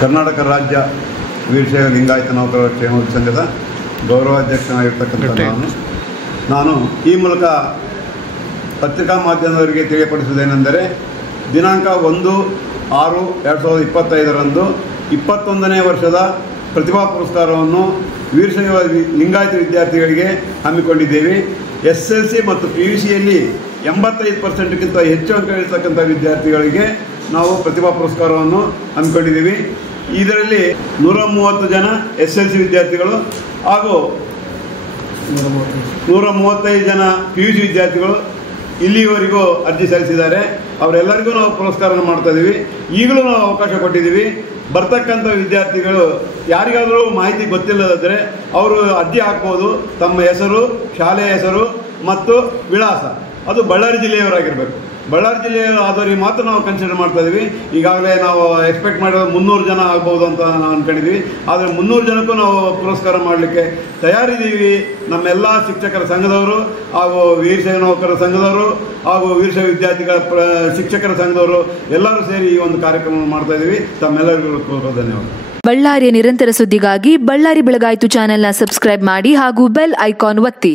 ಕರ್ನಾಟಕ ರಾಜ್ಯ ವೀರಶೈವ ಲಿಂಗಾಯತ ನೌಕರರ ಕ್ಷೇಮಾಭಿವೃದ್ಧಿ ಸಂಘದ ಗೌರವಾಧ್ಯಕ್ಷನಾಗಿರ್ತಕ್ಕಂಥ ನಾನು ಈ ಮೂಲಕ ಪತ್ರಿಕಾ ಮಾಧ್ಯಮದವರಿಗೆ ತಿಳಿಯಪಡಿಸುವುದೇನೆಂದರೆ, ದಿನಾಂಕ 1/6/2025 21ನೇ ವರ್ಷದ ಪ್ರತಿಭಾ ಪುರಸ್ಕಾರವನ್ನು ವೀರಶೈವ ಲಿಂಗಾಯತ ವಿದ್ಯಾರ್ಥಿಗಳಿಗೆ ಹಮ್ಮಿಕೊಂಡಿದ್ದೇವೆ. SLC ಮತ್ತು PUCಯಲ್ಲಿ 85%ಕ್ಕಿಂತ ಹೆಚ್ಚು ಅಂಕ ಇರತಕ್ಕಂಥ ವಿದ್ಯಾರ್ಥಿಗಳಿಗೆ ನಾವು ಪ್ರತಿಭಾ ಪುರಸ್ಕಾರವನ್ನು ಹಮ್ಮಿಕೊಂಡಿದ್ದೀವಿ. ಇದರಲ್ಲಿ 130 ಜನ SLC ವಿದ್ಯಾರ್ಥಿಗಳು ಹಾಗೂ 135 ಜನ PUC ವಿದ್ಯಾರ್ಥಿಗಳು ಇಲ್ಲಿವರೆಗೂ ಅರ್ಜಿ ಸಲ್ಲಿಸಿದ್ದಾರೆ. ಅವರೆಲ್ಲರಿಗೂ ನಾವು ಪುರಸ್ಕಾರ ಮಾಡ್ತಾ ಇದ್ದೀವಿ. ಈಗಲೂ ನಾವು ಅವಕಾಶ ಕೊಟ್ಟಿದ್ದೀವಿ. ಬರ್ತಕ್ಕಂಥ ವಿದ್ಯಾರ್ಥಿಗಳು ಯಾರಿಗಾದರೂ ಮಾಹಿತಿ ಗೊತ್ತಿಲ್ಲದಿದ್ದರೆ ಅವರು ಅರ್ಜಿ ಹಾಕ್ಬೋದು. ತಮ್ಮ ಹೆಸರು, ಶಾಲೆಯ ಹೆಸರು ಮತ್ತು ವಿಳಾಸ, ಅದು ಬಳ್ಳಾರಿ ಜಿಲ್ಲೆಯವರಾಗಿರಬೇಕು. ಬಳ್ಳಾರಿ ಜಿಲ್ಲೆಯ ಆದವರಿಗೆ ಮಾತ್ರ ನಾವು ಕನ್ಸಿಡರ್ ಮಾಡ್ತಾ ಇದ್ದೀವಿ. ಈಗಾಗಲೇ ನಾವು ಎಕ್ಸ್ಪೆಕ್ಟ್ ಮಾಡಿರೋದು 300 ಜನ ಆಗ್ಬೋದು ಅಂತ ನಾವು ಅಂದ್ಕೊಂಡಿದ್ವಿ. ಆದರೆ 300 ಜನಕ್ಕೂ ನಾವು ಪುರಸ್ಕಾರ ಮಾಡಲಿಕ್ಕೆ ತಯಾರಿದ್ದೀವಿ. ನಮ್ಮೆಲ್ಲ ಶಿಕ್ಷಕರ ಸಂಘದವರು ಹಾಗೂ ವೀರಶೈವ ನೌಕರರ ಸಂಘದವರು ಹಾಗೂ ವೀರಶೈವ ವಿದ್ಯಾರ್ಥಿಗಳ ಶಿಕ್ಷಕರ ಸಂಘದವರು ಎಲ್ಲರೂ ಸೇರಿ ಈ ಒಂದು ಕಾರ್ಯಕ್ರಮ ಮಾಡ್ತಾ ಇದ್ದೀವಿ. ತಮ್ಮೆಲ್ಲರಿಗೂ ಧನ್ಯವಾದ. ಬಳ್ಳಾರಿಯ ನಿರಂತರ ಸುದ್ದಿಗಾಗಿ ಬಳ್ಳಾರಿ ಬೆಳಗಾಯಿತು ಚಾನೆಲ್ನ ಸಬ್ಸ್ಕ್ರೈಬ್ ಮಾಡಿ ಹಾಗೂ ಬೆಲ್ ಐಕಾನ್ ಒತ್ತಿ.